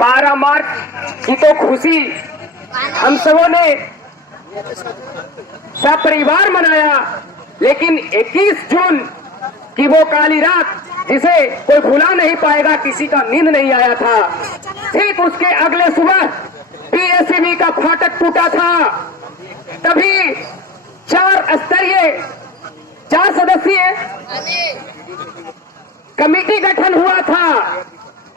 12 मार्च की तो खुशी हम सबों ने सपरिवार मनाया, लेकिन 21 जून की वो काली रात जिसे कोई भुला नहीं पाएगा, किसी का नींद नहीं आया था। ठीक उसके अगले सुबह पीएसीबी का फाटक टूटा था, तभी 4 सदस्यीय कमेटी गठन हुआ था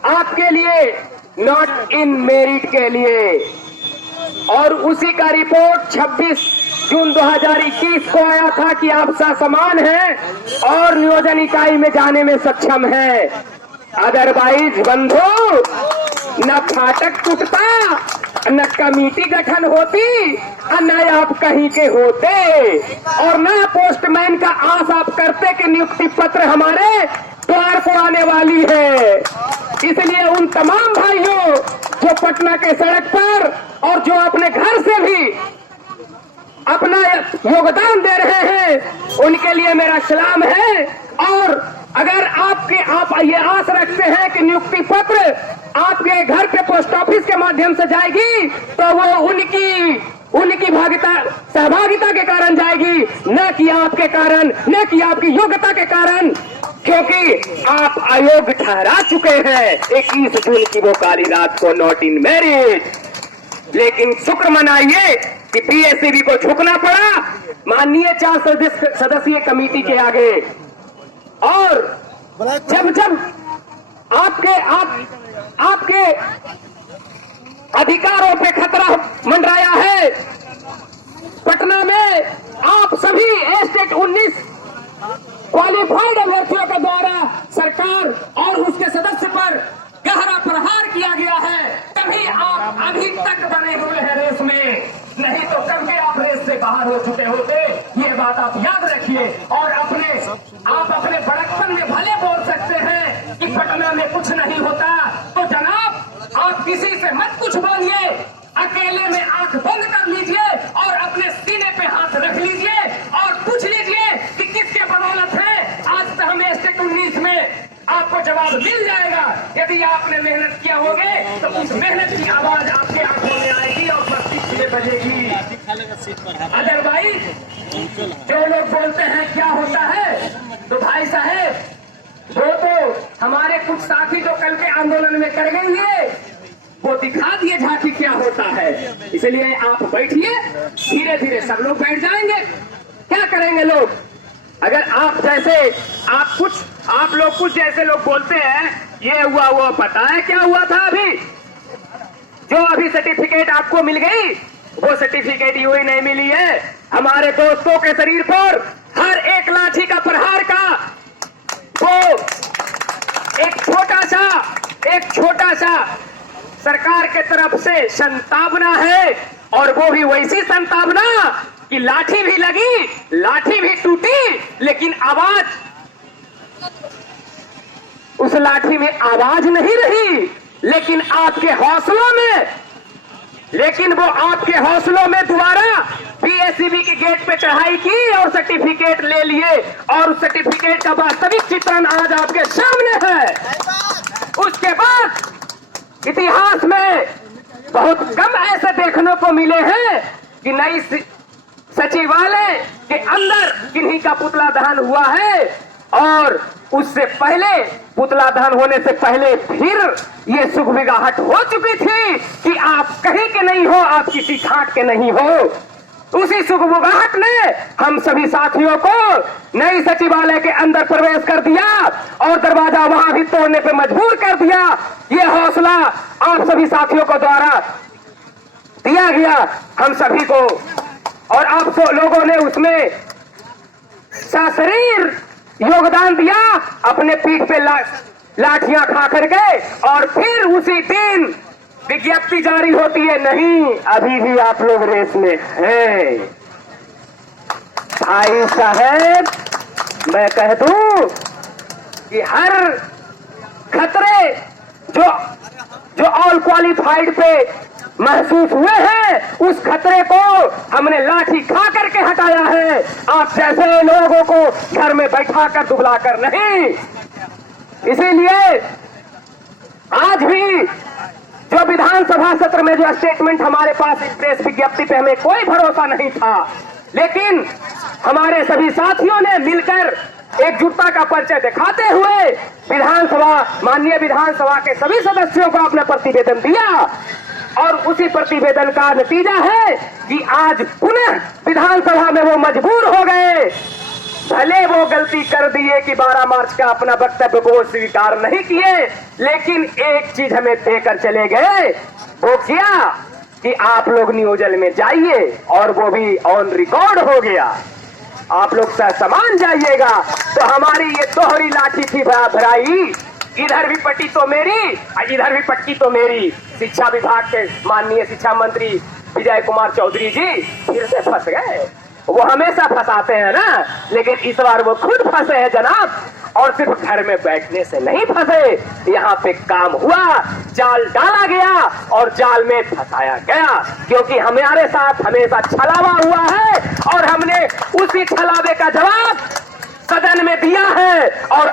आपके लिए, नॉट इन मेरिट के लिए, और उसी का रिपोर्ट 26 जून 2021 को आया था कि आप समान हैं और नियोजन इकाई में जाने में सक्षम है। अदरवाइज बंधु, न फाटक टूटता, न कमेटी गठन होती, न आप कहीं के होते, और न पोस्टमैन का आस आप करते कि नियुक्ति पत्र हमारे द्वार को आने वाली है। इसलिए उन तमाम भाइयों जो पटना के सड़क पर और जो अपने घर से भी अपना योगदान दे रहे हैं, उनके लिए मेरा सलाम है। और अगर आप ये आस रखते हैं कि नियुक्ति पत्र आपके घर के पोस्ट ऑफिस के माध्यम से जाएगी, तो वो उनकी सहभागिता के कारण जाएगी, न कि आपके कारण, न कि आपकी योग्यता के कारण, क्योंकि आप अयोग्य ठहरा चुके हैं 21 जून की वो काली रात को, नॉट इन मैरिज। लेकिन शुक्र मनाइए कि पीएसीबी को झुकना पड़ा माननीय 4 सदस्यीय कमेटी के आगे। और जब आपके अधिकारों पे खतरा मंडराया है, पटना में आप सभी स्टेट 19 क्वालिफाइड अभ्यर्थियों के द्वारा सरकार और उसके सदस्य पर गहरा प्रहार किया गया है, तभी आप अभी तक बने हुए हैं रेस में, नहीं तो कब के आप रेस से बाहर हो चुके होते। ये बात आप याद रखिए। और आप अपने बड़कपन में भले बोल सकते हैं कि पटना में कुछ नहीं होता, तो जनाब आप किसी से मत कुछ बोलिए, अकेले में आंख बंद कर लीजिए और अपने सीने पे हाथ रख लीजिए और पूछ लीजिए कि किसके बदौलत है आज तक हमें स्टेट 19 में। आपको जवाब मिल जाएगा। यदि आपने मेहनत किया होगे तो उस मेहनत की आवाज आपके आंखों में आएगी और बस्ती खुले बजेगी। अदरवाइज जो लोग बोलते हैं क्या होता है, तो भाई साहब वो तो हमारे कुछ साथी जो कल के आंदोलन में कर गए हैं, वो दिखा दिए झांकी क्या होता है। इसलिए आप बैठिए, धीरे धीरे सब लोग बैठ जाएंगे। क्या करेंगे लोग? अगर आप लोग कुछ जैसे लोग बोलते हैं ये हुआ वो पता है क्या हुआ था। अभी सर्टिफिकेट आपको मिल गई, वो सर्टिफिकेट यूं ही नहीं मिली है। हमारे दोस्तों के शरीर पर हर एक लाठी का प्रहार का वो एक छोटा सा सरकार के तरफ से संतावना है, और वो भी वैसी संतावना कि लाठी भी लगी, लाठी भी टूटी, लेकिन आवाज, उस लाठी में आवाज नहीं रही, लेकिन आपके हौसलों में दोबारा पीएसीबी के गेट पे चढ़ाई की और सर्टिफिकेट ले लिए, और उस सर्टिफिकेट का वास्तविक चित्रण आज आपके सामने है। उसके बाद इतिहास में बहुत कम ऐसे देखने को मिले हैं कि नई सचिवालय के अंदर किन्हीं का पुतला दहन हुआ है, और उससे पहले पुतला दहन होने से पहले फिर ये सुगबुगाहट हो चुकी थी कि आप कहीं के नहीं हो, आप किसी घाट के नहीं हो। उसी सुगबुगाहट ने हम सभी साथियों को नई सचिवालय के अंदर प्रवेश कर दिया और दरवाजा वहां भी तोड़ने पे मजबूर कर दिया। ये हौसला आप सभी साथियों को द्वारा दिया गया हम सभी को, और आप लोगों ने उसमें सशरीर योगदान दिया, अपने पीठ पे लाठियां खा करके, और फिर उसी दिन विज्ञप्ति जारी होती है, नहीं अभी भी आप लोग रेस में हैं। भाई साहब, मैं कह दूं कि हर खतरे जो ऑल क्वालिफाइड पे महसूस हुए हैं, उस खतरे को हमने लाठी खा करके हटाया है। आप जैसे लोगों को घर में बैठा कर दुबला कर नहीं। इसीलिए आज भी जो विधानसभा सत्र में जो स्टेटमेंट हमारे पास इस प्रेस विज्ञप्ति पे हमें कोई भरोसा नहीं था, लेकिन हमारे सभी साथियों ने मिलकर एकजुटता का परिचय दिखाते हुए माननीय विधानसभा के सभी सदस्यों को अपना प्रतिवेदन दिया और उसी प्रतिवेदन का नतीजा है कि आज पुनः विधानसभा में वो मजबूर हो गए। भले वो गलती कर दिए कि 12 मार्च का अपना वक्तव्य को स्वीकार नहीं किए, लेकिन एक चीज हमें देकर चले गए, वो क्या कि आप लोग नियोजन में जाइए, और वो भी ऑन रिकॉर्ड हो गया। आप लोग समान जाइएगा। तो हमारी ये दोहरी लाठी थी भराई, इधर भी पट्टी तो मेरी और इधर भी पट्टी तो मेरी। शिक्षा विभाग के माननीय शिक्षा मंत्री विजय कुमार चौधरी जी फिर से फंस गए। वो हमेशा फंसाते हैं ना, लेकिन इस बार वो खुद फंसे हैं जनाब। और सिर्फ घर में बैठने से नहीं फंसे, यहाँ पे काम हुआ, जाल डाला गया और जाल में फंसाया गया, क्योंकि हमारे साथ हमेशा छलावा हुआ है और हमने उसी छलावे का जवाब सदन में दिया है। और